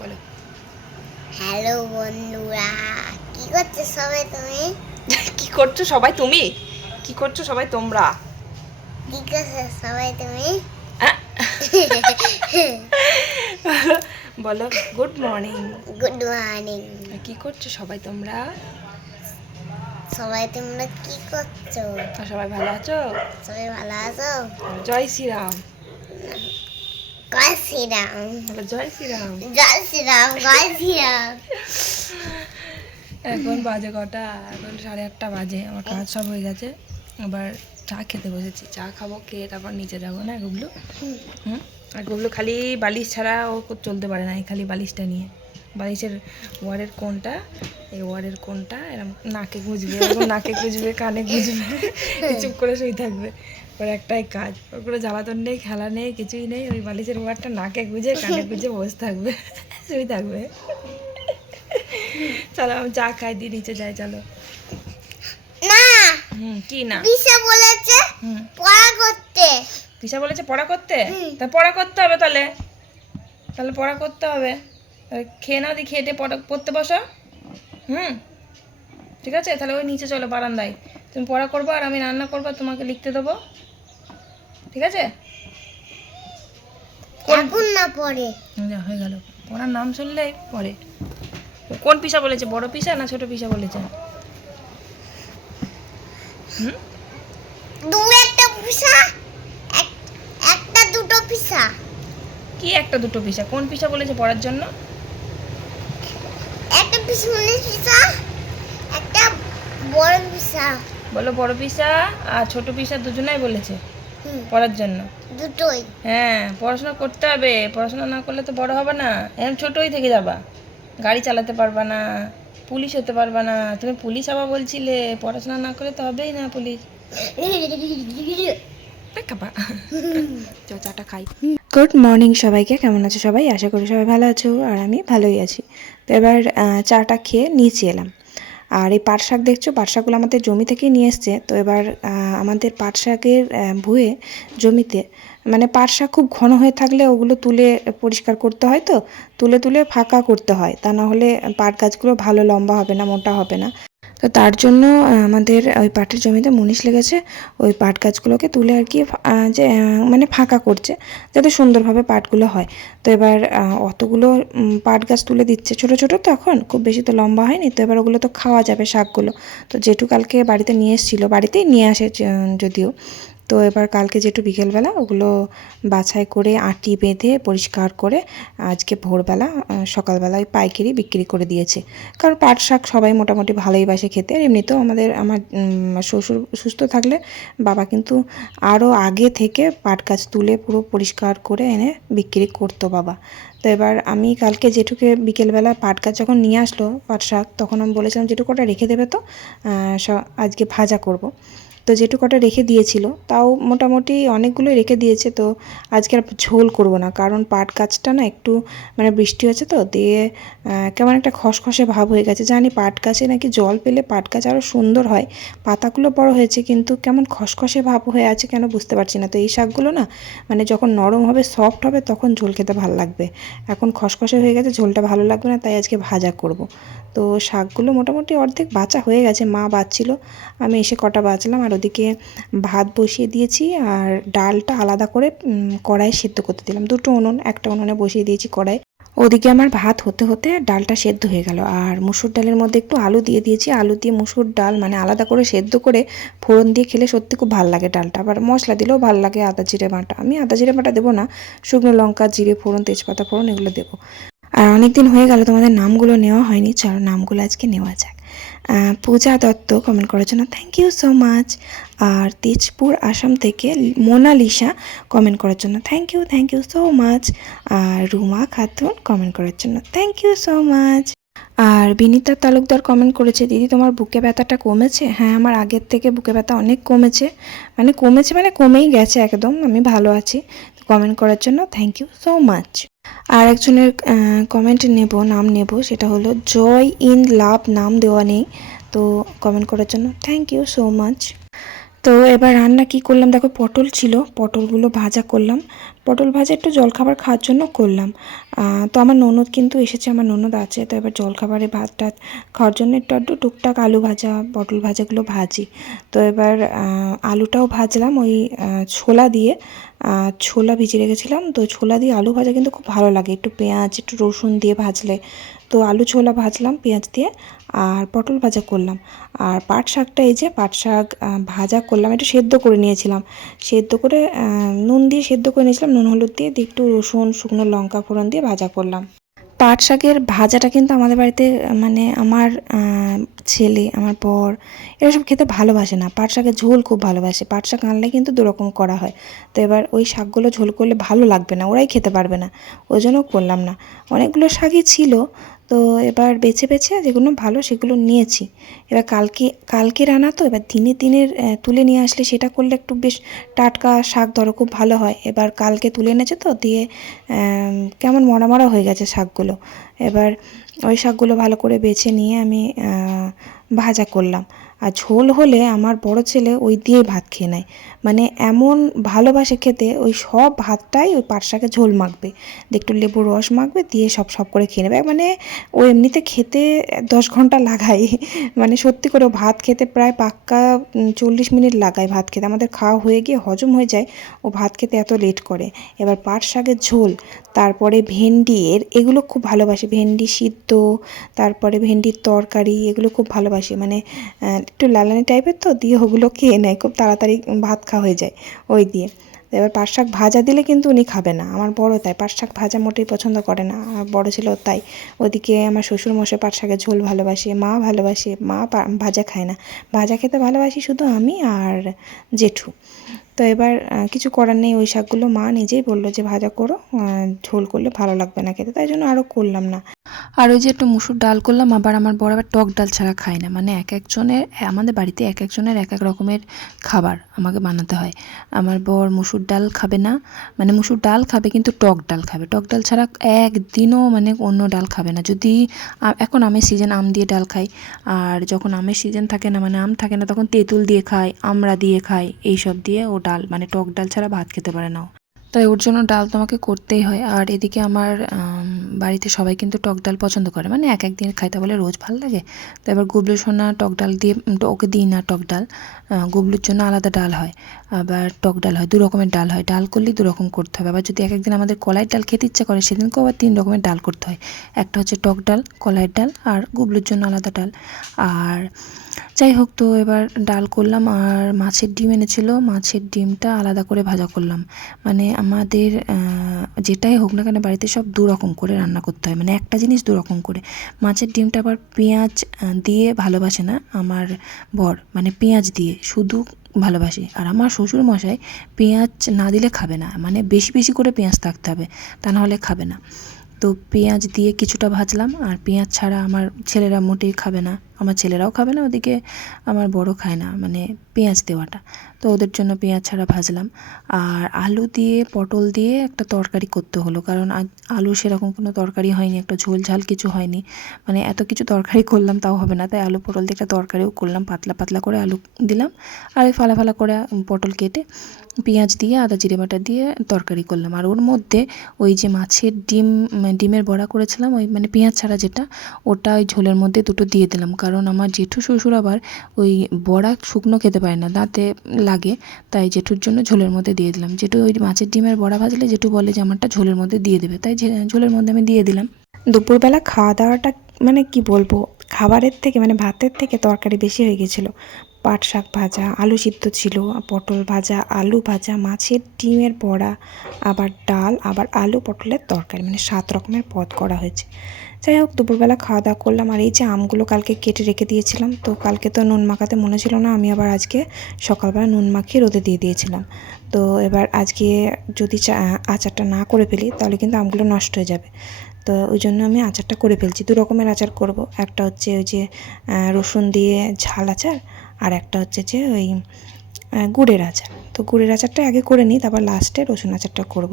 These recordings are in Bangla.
বলো। হ্যালো বন্ধুরা, কি করছো সবাই তুমি? কি করছো সবাই তুমি? কি করছো সবাই তোমরা? কি করছো সবাই তুমি? আহ, বলো গুড মর্নিং। Good morning. কি করছো সবাই তোমরা? সবাই তোমরা কি করছো? আর সবাই ভালো আছো? সবাই ভালো আছো? জয় শ্রীরাম। জয় শ্রীরাম। বলো জয় শ্রীরাম। জয় শ্রীরাম, জয় শ্রীরাম। এখন বাজে কটা? এখন 8:30 বাজে। আমার কাজ সব হয়ে গেছে। আবার চা খেতে বসেছি। চা খাবো, খেয়ে তারপর নিচে যাবো না গুবলু? হুম। আর গুবলু খালি বালিশ ছাড়া ও চলতে পারে না, এই খালি বালিশটা নিয়ে। বালিশের ওয়ারের কোণটা, এই ওয়ারের কোণটা এরকম নাকে গুঁজবে, এরকম নাকে গুঁজবে, কানে গুঁজবে, চুপ করে শুয়ে থাকবে। ওর একটাই কাজ, ওর কোনো জ্বালাতন নেই, খেলা নেই, কিছুই নেই। ওই বালিশের ওয়ারটা নাকে গুঁজে, কানে গুঁজে বসে থাকবে, শুয়ে থাকবে। চলো আমি চা খাই, দিয়ে নিচে যাই, চলো। না, কি না? পিসা বলেছে হুম, পড়া করতে। পিসা বলেছে পড়া করতে। তা পড়া করতে হবে তাহলে, পড়া করতে হবে। খেয়ে নাও, দিয়ে খেয়ে পড়তে বসো। হুম, ঠিক আছে। তাহলে ওই নিচে চলো বারান্দায়, তুমি পড়া করবো আর আমি রান্না করবো, তোমাকে লিখতে দেবো, ঠিক আছে? এখন না পড়ে। হয়ে গেল। ওনার নাম শুনলেই পড়ে। কোন পিসা বলেছে, বড় পিসা না ছোট পিসা বলেছে? হুম, একটা পিসা, একটা দুটো পিসা। কি একটা দুটো পিসা? কোন পিসা বলেছে পড়ার জন্য? একটা পিসা, একটা বড় পিসা। বলো বড় পিসা আর ছোট পিসা দুজনাই বলেছে পড়ার জন্য। দুটোই। হ্যাঁ, পড়াশোনা করতে হবে। পড়াশোনা না করলে তো বড় হবে না, এরকম ছোটই থেকে যাবা। গাড়ি চালাতে পারবা না, পুলিশ হতে পারবা না। তুমি পুলিশ হবা বলছিলে, পড়াশোনা না করলে তো হবেই না পুলিশ। দেখাবা। চল চাটা খাই। গুড মর্নিং সবাইকে, কেমন আছো সবাই? আশা করি সবাই ভালো আছো, আর আমি ভালোই আছি। তো এবার চাটা খেয়ে নিচে এলাম। আর এই পাট শাক দেখছো, পাট শাকগুলো আমাদের জমি থেকেই নিয়ে এসছে। তো এবার আমাদের পাট শাকের ভুঁয়ে জমিতে, মানে পাট শাক খুব ঘন হয়ে থাকলে ওগুলো তুলে পরিষ্কার করতে হয়, তো তুলে তুলে ফাঁকা করতে হয়, তা না হলে পাট গাছগুলো ভালো লম্বা হবে না, মোটা হবে না। তো তার জন্য আমাদের ওই পাটের জমিতে মুনিশ লেগেছে, ওই পাট গাছগুলোকে তুলে আর কি যে মানে ফাঁকা করছে, যাতে সুন্দরভাবে পাটগুলো হয়। তো এবার অতগুলো পাট গাছ তুলে দিচ্ছে, ছোট ছোট তো এখন খুব বেশি তো লম্বা হয়নি। তো এবার ওগুলো তো খাওয়া যাবে শাকগুলো। তো জেঠু কালকে বাড়িতে নিয়ে এসেছিলো, বাড়িতেই নিয়ে আসে যদিও। তো এবার কালকে জেঠু বিকেলবেলা ওগুলো বাছাই করে আটি বেঁধে পরিষ্কার করে আজকে ভোরবেলা সকালবেলা ওই পাইকারি বিক্রি করে দিয়েছে। কারণ পাট শাক সবাই মোটামুটি ভালোই বাসে খেতে। আর এমনিতেও আমার শ্বশুর সুস্থ থাকলে বাবা কিন্তু আরও আগে থেকে পাট গাছ তুলে পুরো পরিষ্কার করে এনে বিক্রি করতো বাবা। তো এবার আমি কালকে জেঠুকে বিকেলবেলা পাট গাছ যখন নিয়ে আসলো পাট শাক, তখন আমি বলেছিলাম জেঠু কটা রেখে দেবে তো, আজকে ভাজা করব। তো যেটু কটা রেখে দিয়েছিল, তাও মোটামুটি অনেকগুলোই রেখে দিয়েছে। তো আজকে আর ঝোল করব না, কারণ পাট গাছটা না একটু মানে বৃষ্টি হয়েছে তো, দিয়ে কেমন একটা খসখসে ভাব হয়ে গেছে। জানি পাট গাছে নাকি জল পেলে পাট গাছ আরও সুন্দর হয়, পাতাগুলো বড় হয়েছে কিন্তু কেমন খসখসে ভাব হয়ে আছে, কেন বুঝতে পারছি না। তো এই শাকগুলো না মানে যখন নরম হবে, সফট হবে, তখন ঝোল খেতে ভালো লাগবে। এখন খসখসে হয়ে গেছে, ঝোলটা ভালো লাগবে না, তাই আজকে ভাজা করব। তো শাকগুলো মোটামুটি অর্ধেক বাছা হয়ে গেছে, মা বাছছিল, আমি এসে কটা বাছলাম। আর ওদিকে ভাত বসিয়ে দিয়েছি, আর ডালটা আলাদা করে কড়াইয়ে সেদ্ধ করতে দিলাম। দুটো উনুন, একটা উনুনে বসিয়ে দিয়েছি কড়াই। ওদিকে আমার ভাত হতে হতে ডালটা সেদ্ধ হয়ে গেল। আর মুসুর ডালের মধ্যে একটু আলু দিয়ে দিয়েছি, আলু দিয়ে মুসুর ডাল মানে আলাদা করে সেদ্ধ করে ফোড়ন দিয়ে খেলে সত্যি খুব ভালো লাগে ডালটা। আবার মশলা দিলেও ভালো লাগে, আদা জিরে বাটা। আমি আদা জিরে বাটা দেবো না, শুকনো লঙ্কা, জিরে ফোড়ন, তেজপাতা ফোড়ন এগুলো দেবো। আর অনেকদিন হয়ে গেল তোমাদের নামগুলো নেওয়া হয়নি, চলো নামগুলো আজকে নেওয়া যাক। পূজা দত্ত কমেন্ট করার জন্য থ্যাংক ইউ সো মাচ। আর তেজপুর আসাম থেকে মোনালিসা কমেন্ট করার জন্য থ্যাংক ইউ সো মাচ। আর রুমা খাতুন কমেন্ট করার জন্য থ্যাংক ইউ সো মাচ। আর বিনীতা তালুকদার কমেন্ট করেছে, দিদি তোমার বুকে ব্যথাটা কমেছে? হ্যাঁ, আমার আগের থেকে বুকে ব্যথা অনেক কমেছে, মানে কমেই গেছে একদম, আমি ভালো আছি। কমেন্ট করার জন্য থ্যাংক ইউ সো মাচ। আর একজনের কমেন্ট নাম নেব, সেটা হলো জয় ইন লাভ, নাম দেওয়া নেই। তো কমেন্ট করার জন্য থ্যাংক ইউ সো মাচ। তো এবার রান্না কি করলাম দেখো, পটল ছিল, পটলগুলো ভাজা করলাম। পটল ভাজা একটু জলখাবার খাওয়ার জন্য করলাম। তো আমার ননদ কিন্তু এসেছে, আমার ননদ আছে। তো এবার জলখাবারে ভাত টাত খাওয়ার জন্য একটু আধটু টুকটাক আলু ভাজা পটল ভাজাগুলো ভাজি। তো এবার আলুটাও ভাজলাম ওই ছোলা দিয়ে, ছোলা ভিজিয়ে রেখেছিলাম। তো ছোলা দিয়ে আলু ভাজা কিন্তু খুব ভালো লাগে, একটু পেঁয়াজ একটু রসুন দিয়ে ভাজলে। তো আলু ছোলা ভাজলাম পেঁয়াজ দিয়ে, আর পটল ভাজা করলাম। আর পাট শাকটা, এই যে পাট শাক ভাজা করলাম, একটু সেদ্ধ করে নিয়েছিলাম, সেদ্ধ করে নুন দিয়ে সেদ্ধ করে নিয়েছিলাম, নুন হলুদ দিয়ে একটু রসুন শুকনো লঙ্কা ফোড়ন দিয়ে ভাজা করলাম। পাট শাকের ভাজাটা কিন্তু আমাদের বাড়িতে মানে আমার ছেলে, আমার বর, এরা সব খেতে ভালোবাসে না। পাট শাকের ঝোল খুব ভালোবাসে। পাট শাক আনলে কিন্তু দুরকম করা হয়। তো এবার ওই শাকগুলো ঝোল করলে ভালো লাগবে না, ওরাই খেতে পারবে না, ওই জন্য করলাম না। অনেকগুলো শাকই ছিল, তো এবার বেছে বেছে যেগুলো ভালো সেগুলো নিয়েছি। এবার কালকে রান্না, তো এবার দিনের তুলে নিয়ে আসলে সেটা করলে একটু বেশ টাটকা শাক ধরো খুব ভালো হয়। এবার কালকে তুলে এনেছে তো দিয়ে কেমন মরা মরা হয়ে গেছে শাকগুলো। এবার ওই শাকগুলো ভালো করে বেছে নিয়ে আমি ভাজা করলাম। আর ঝোল হলে আমার বড় ছেলে ওই দিয়ে ভাত খেয়ে নেয়, মানে এমন ভালোবাসে খেতে, ওই সব ভাতটাই ওই পাট শাকের ঝোল মাখবে, একটু লেবুর রস মাখবে, দিয়ে সব সব করে খেয়ে নেবে। মানে ও এমনিতে খেতে 10 ঘন্টা লাগায়, মানে সত্যি করে ও ভাত খেতে প্রায় পাক্কা 40 মিনিট লাগায় ভাত খেতে। আমাদের খাওয়া হয়ে গিয়ে হজম হয়ে যায়, ও ভাত খেতে এত লেট করে। এবার পাট শাকের ঝোল, তারপরে ভেন্ডি এগুলো খুব ভালোবাসে, ভেন্ডি সিদ্ধ, তারপরে ভেন্ডির তরকারি, এগুলো খুব ভালোবাসে। মানে একটু লালানি টাইপের তো, দিয়ে ওগুলো খেয়ে নেয়, খুব তাড়াতাড়ি ভাত খাওয়া হয়ে যায় ওই দিয়ে। এবার পাট শাক ভাজা দিলে কিন্তু উনি খাবে না, আমার বড় তাই পাট শাক ভাজা মোটেই পছন্দ করে না, আর বড় ছিল তাই। ওদিকে আমার শ্বশুরমশাই পাট শাকের ঝোল ভালোবাসে, মা ভালোবাসে, মা ভাজা খায় না, ভাজা খেতে ভালোবাসি শুধু আমি আর জেঠু। তো এবার কিছু করার নেই, ওই শাকগুলো মা নিজেই বললো যে ভাজা করো, ঝোল করলে ভালো লাগবে না খেতে, তাই জন্য আরও করলাম না। আর ওই যে একটু মুসুর ডাল করলাম। আবার আমার বর আবার টক ডাল ছাড়া খায় না, মানে এক একজনের, আমাদের বাড়িতে এক একজনের এক এক রকমের খাবার আমাকে বানাতে হয়। আমার বর মুসুর ডাল খাবে না, মানে মুসুর ডাল খাবে কিন্তু টক ডাল খাবে, টক ডাল ছাড়া একদিনও মানে অন্য ডাল খাবে না। যদি এখন আমের সিজন, আম দিয়ে ডাল খাই, আর যখন আমের সিজন থাকে না, মানে আম থাকে না, তখন তেঁতুল দিয়ে খায়, আমড়া দিয়ে খায়, এইসব দিয়ে ও ডাল, মানে টক ডাল ছাড়া ভাত খেতে পারে না ও। তাই ওর জন্য ডাল তো আমাকে করতেই হয়। আর এদিকে আমার বাড়িতে সবাই কিন্তু টক ডাল পছন্দ করে, মানে এক একদিন খাইতে বলে, রোজ ভালো লাগে। তো এবার গুবলু সোনা টক ডাল দিয়ে, ওকে দিই না টক ডাল, গুবলুর জন্য আলাদা ডাল হয়, আবার টক ডাল হয়, 2 রকমের ডাল হয়। ডাল করলেই 2 রকম করতে হবে। আবার যদি এক একদিন আমাদের কলাইয়ের ডাল খেতে ইচ্ছা করে, সেদিনকেও আবার 3 রকমের ডাল করতে হয়। একটা হচ্ছে টক ডাল, কলাইয়ের ডাল, আর গুবলুর জন্য আলাদা ডাল। আর যাই হোক, তো এবার ডাল করলাম, আর মাছের ডিম এনেছিল, মাছের ডিমটা আলাদা করে ভাজা করলাম। মানে আমাদের যেটাই হোক না কেন বাড়িতে সব 2 রকম করে রান্না করতে হয়, মানে একটা জিনিস 2 রকম করে। মাছের ডিমটা আবার পেঁয়াজ দিয়ে ভালোবাসে না আমার বর, মানে পেঁয়াজ দিয়ে শুধু ভালোবাসে। আর আমার শ্বশুর মশাই পেঁয়াজ না দিলে খাবে না, মানে বেশি বেশি করে পেঁয়াজ থাকতে হবে, তা নাহলে খাবে না। তো পেঁয়াজ দিয়ে কিছুটা ভাজলাম, আর পেঁয়াজ ছাড়া আমার ছেলেরা মোটেই খাবে না, আমার ছেলেরাও খাবে না, ওদিকে আমার বড় খায় না, মানে পেঁয়াজ দেওয়াটা। তো ওদের জন্য পেঁয়াজ ছাড়া ভাজলাম। আর আলু দিয়ে পটল দিয়ে একটা তরকারি করতে হলো, কারণ আলু সেরকম কোনো তরকারি হয়নি, একটা ঝোল ঝাল কিছু হয়নি, মানে এত কিছু তরকারি করলাম তাও হবে না, তাই আলু পটল দিয়ে একটা তরকারিও করলাম, পাতলা পাতলা করে আলু দিলাম, আর ওই ফালা ফালা করে পটল কেটে পেঁয়াজ দিয়ে আদা জিরে বাটা দিয়ে তরকারি করলাম। আর ওর মধ্যে ওই যে মাছের ডিমের বড়া করেছিলাম, ওই মানে পেঁয়াজ ছাড়া যেটা, ওটা ওই ঝোলের মধ্যে 2টো দিয়ে দিলাম, কারণ আমার জেঠু শ্বশুর আবার ওই বড়া শুকনো খেতে পারে না, দাঁতে লাগে, তাই জেঠুর জন্য ঝোলের মধ্যে দিয়ে দিলাম। জেঠু ওই মাছের ডিমের বড়া ভাজলে জেঠু বলে যে আমারটা ঝোলের মধ্যে দিয়ে দেবে, তাই ঝোলের মধ্যে আমি দিয়ে দিলাম। দুপুরবেলা খাওয়া দাওয়াটা মানে কি বলবো, খাবারের থেকে মানে ভাতের থেকে তরকারি বেশি হয়ে গেছিলো। পাট শাক ভাজা, আলু সিদ্ধ ছিল, পটল ভাজা, আলু ভাজা, মাছের ডিমের বড়া, আবার ডাল, আবার আলু পটলের তরকারি, মানে 7 রকমের পদ করা হয়েছে। যাই হোক, দুপুরবেলা খাওয়া দাওয়া করলাম। আর এই যে আমগুলো কালকে কেটে রেখে দিয়েছিলাম, তো কালকে তো নুন মাখাতে মনে ছিল না, আমি আবার আজকে সকালবেলা নুন মাখিয়ে রোদে দিয়ে দিয়েছিলাম। তো এবার আজকে যদি আচারটা না করে ফেলি তাহলে কিন্তু আমগুলো নষ্ট হয়ে যাবে, তো ওই জন্য আমি আচারটা করে ফেলছি। 2 রকমের আচার করব, একটা হচ্ছে ওই যে রসুন দিয়ে ঝাল আচার, আর একটা হচ্ছে যে ওই গুড়ের আচার। তো গুড়ের আচারটা আগে করে নিই, তারপর লাস্টে রসুন আচারটা করব।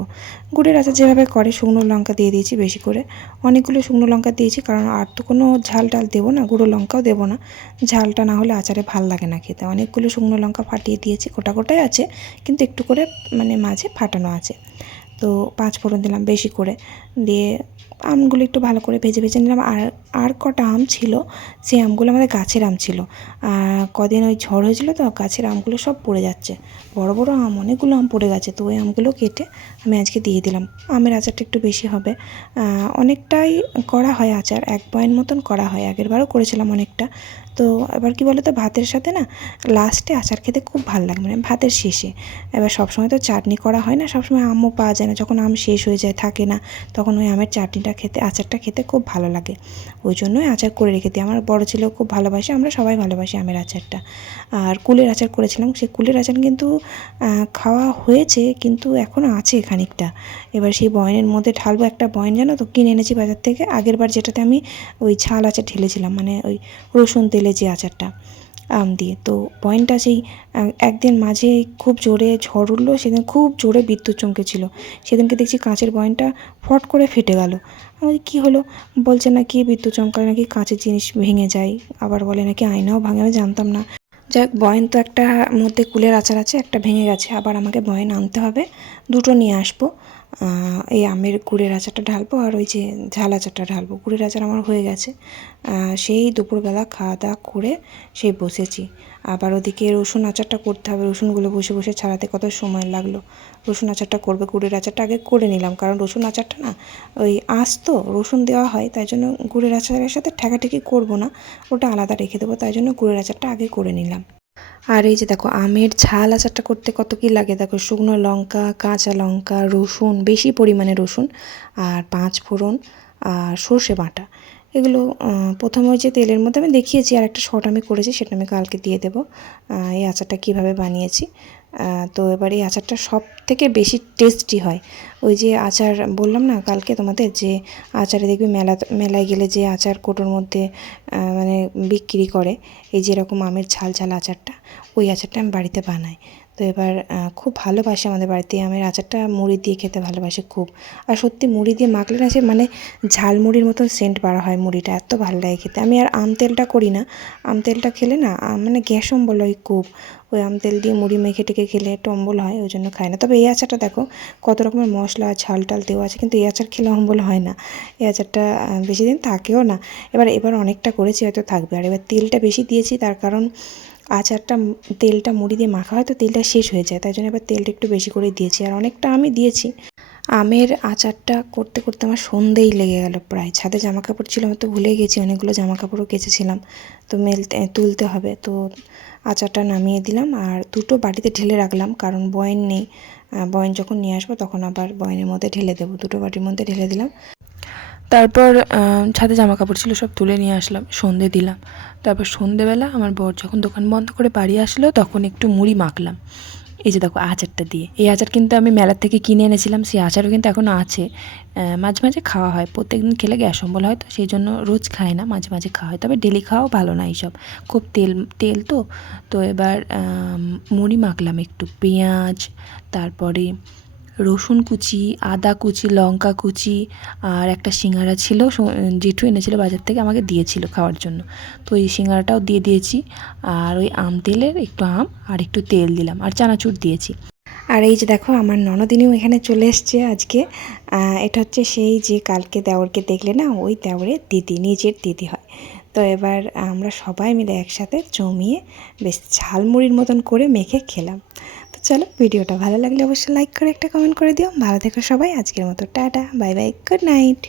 গুড়ের আচার যেভাবে করে, শুকনো লঙ্কা দিয়ে দিয়েছি বেশি করে, অনেকগুলো শুকনো লঙ্কা দিয়েছি, কারণ আর তো কোনো ঝাল টাল দেবো না, গুঁড়ো লঙ্কাও দেবো না, ঝালটা না হলে আচারে ভাল লাগে না খেতে। অনেকগুলো শুকনো লঙ্কা ফাটিয়ে দিয়েছি, গোটা গোটাই আছে কিন্তু একটু করে মানে মাঝে ফাটানো আছে। তো 5 ফোড়ন দিলাম বেশি করে, দিয়ে আমগুলো একটু ভালো করে ভেজে ভেজে নিলাম। আর কটা আম ছিল, সেই আমগুলো আমাদের গাছের আম ছিল, কদিন ওই ঝড় হয়েছিল তো গাছের আমগুলো সব পড়ে যাচ্ছে, বড় বড় আম, অনেকগুলো আম পড়ে গেছে। তো ওই আমগুলো কেটে আমি আজকে দিয়ে দিলাম। আমের আচারটা একটু বেশি হবে, অনেকটাই করা হয় আচার, 1 বয়াম মতন করা হয়, আগেরবারও করেছিলাম অনেকটা। তো এবার কি বলো তো, ভাতের সাথে না লাস্টে আচার খেতে খুব ভালো লাগে, মানে ভাতের শেষে। এবার সবসময় তো চাটনি করা হয় না, সবসময় আমও পাওয়া যায় না, যখন আম শেষ হয়ে যায়, থাকে না, তখন ওই আমের চাটনিটা খেতে, আচারটা খেতে খুব ভালো লাগে। ওই জন্যই আচার করে রেখে দিই। আমার বড় ছেলেও খুব ভালোবাসে, আমরা সবাই ভালোবাসি আমের আচারটা। আর কুলের আচার করেছিলাম, সেই কুলের আচার কিন্তু খাওয়া হয়েছে, কিন্তু এখনও আছে খানিকটা। এবার সেই বয়ানের মধ্যে ঢালবো। একটা বয়ান জানো তো কিনে এনেছি বাজার থেকে, আগেরবার যেটাতে আমি ওই ঝাল আচার ঢেলেছিলাম, মানে ওই রসুন তেলে যে আচারটা আম দিয়ে। তো বয়ানটা সেই একদিন মাঝে খুব জোরে ঝড় উঠলো, সেদিন খুব জোরে বিদ্যুৎ চমকেছিল, সেদিনকে দেখছি কাঁচের বয়ানটা ফট করে ফেটে গেল। আমি কী হলো, বলছে নাকি বিদ্যুৎ চমকালে নাকি কাঁচের জিনিস ভেঙে যায়, আবার বলে নাকি আয়নাও ভাঙে, আমি জানতাম না। যাক, বয়ান তো একটা মধ্যে কুলের আচার আছে, একটা ভেঙে গেছে, আবার আমাকে বয়ান আনতে হবে, দুটো নিয়ে আসবো। এই আমের গুড়ের আচারটা ঢালবো, আর ওই যে ঝাল আচারটা ঢালবো। গুড়ের আচার আমার হয়ে গেছে, সেই দুপুরবেলা খাওয়া দাওয়া করে সেই বসেছি। আবার ওদিকে রসুন আচারটা করতে হবে, রসুনগুলো বসে বসে ছাড়াতে কত সময় লাগলো। রসুন আচারটা করবে, গুড়ের আচারটা আগে করে নিলাম, কারণ রসুন আচারটা না ওই তো রসুন দেওয়া হয়, তাই জন্য গুড়ের আচারের সাথে ঠেকাঠেকি করবো না, ওটা আলাদা রেখে দেবো, তাই জন্য গুড়ের আচারটা আগে করে নিলাম। আর এই যে দেখো, আমের ঝাল আচারটা করতে কত কী লাগে দেখো, শুকনো লঙ্কা, কাঁচা লঙ্কা, রসুন, বেশি পরিমাণে রসুন, আর 5 ফোড়ন, আর সর্ষে বাটা। এগুলো প্রথমে ওই যে তেলের মধ্যে আমি দেখিয়েছি, আর একটা শর্ট আমি করেছি, সেটা আমি কালকে দিয়ে দেবো, এই আচারটা কীভাবে বানিয়েছি। তো এবার এই আচারটা সব থেকে বেশি টেস্টি হয়। ওই যে আচার বললাম না কালকে তোমাদের, যে আচারে দেখবে মেলায় গেলে যে আচার কোটোর মধ্যে মানে বিক্রি করে, এই যেরকম আমের ঝাল ঝাল আচারটা, ওই আচারটা আমি বাড়িতে বানাই। তো এবার খুব ভালোবাসে আমাদের বাড়িতে আমের আচারটা, মুড়ি দিয়ে খেতে ভালোবাসে খুব। আর সত্যি মুড়ি দিয়ে মাখলে না, সে মানে ঝালমুড়ির মতন সেন্ট বার হয় মুড়িটা, এত ভালো লাগে খেতে। আমি আর আম তেলটা করি না, আম তেলটা খেলে না মানে গ্যাস অম্বল হয় খুব, ওই আম তেল দিয়ে মুড়ি মেখে টেকে খেলে একটু অম্বল হয়, ওই জন্য খাই না। তবে এই আচারটা দেখো কত রকমের মশলা ঝাল টাল দেওয়া আছে, কিন্তু এই আচার খেলে অম্বল হয় না, এই আচারটা বেশি দিন থাকেও না। এবার অনেকটা করেছি, হয়তো থাকবে। আর এবার তেলটা বেশি দিয়েছি, তার কারণ আচারটা তেলটা মুড়ি দিয়ে মাখা হয় তো তেলটা শেষ হয়ে যায়, তাই জন্য এবার তেলটা একটু বেশি করে দিয়েছি, আর অনেকটা আমি দিয়েছি। আমের আচারটা করতে করতে আমার সন্ধেই লেগে গেল প্রায়। ছাদে জামা কাপড় ছিল, আমি তো ভুলে গেছি, অনেকগুলো জামা কাপড়ও কেচেছিলাম, তো তুলতে হবে। তো আচারটা নামিয়ে দিলাম, আর দুটো বাটিতে ঢেলে রাখলাম, কারণ বয়ান নেই, বয়ান যখন নিয়ে আসবো তখন আবার বয়ানের মধ্যে ঢেলে দেবো। দুটো বাটির মধ্যে ঢেলে দিলাম। তারপর ছাদে জামা কাপড় ছিল, সব তুলে নিয়ে আসলাম, সন্ধে দিলাম। তারপর সন্ধেবেলা আমার বর যখন দোকান বন্ধ করে বাড়ি আসলো, তখন একটু মুড়ি মাখলাম। এই যে দেখো আচারটা দিয়ে, এই আচার কিন্তু আমি মেলার থেকে কিনে এনেছিলাম, সেই আচারও কিন্তু এখনও আছে, মাঝে মাঝে খাওয়া হয়, প্রত্যেকদিন খেলে গ্যাস অম্বল হয়, তো সেই জন্য রোজ খায় না, মাঝে মাঝে খাওয়া হয়, তবে ডেলি খাওয়াও ভালো না, এইসব খুব তেল তো। তো এবার মুড়ি মাখলাম, একটু পেঁয়াজ, তারপরে রসুন কুচি, আদা কুচি, লঙ্কা কুচি, আর একটা সিঙ্গারা ছিল, জেঠু এনেছিল বাজার থেকে, আমাকে দিয়েছিল খাওয়ার জন্য, তো ওই সিঙ্গারাটাও দিয়ে দিয়েছি। আর ওই আম তেলের একটু আম আর একটু তেল দিলাম, আর চানাচুর দিয়েছি। আর এই যে দেখো, আমার ননদিনীও এখানে চলে এসছে আজকে। এটা হচ্ছে সেই যে কালকে দেওরকে দেখলে না, ওই দেওরের দিদি, নিজের দিদি হয়। তো এবার আমরা সবাই মিলে একসাথে জমিয়ে বেশ ঝালমুড়ির মতন করে মেখে খেলাম। তো চলো, ভিডিওটা ভালো লাগলে অবশ্যই লাইক করে একটা কমেন্ট করে দিও। ভালো থেকো সবাই, আজকের মতো tata, bye bye, good night.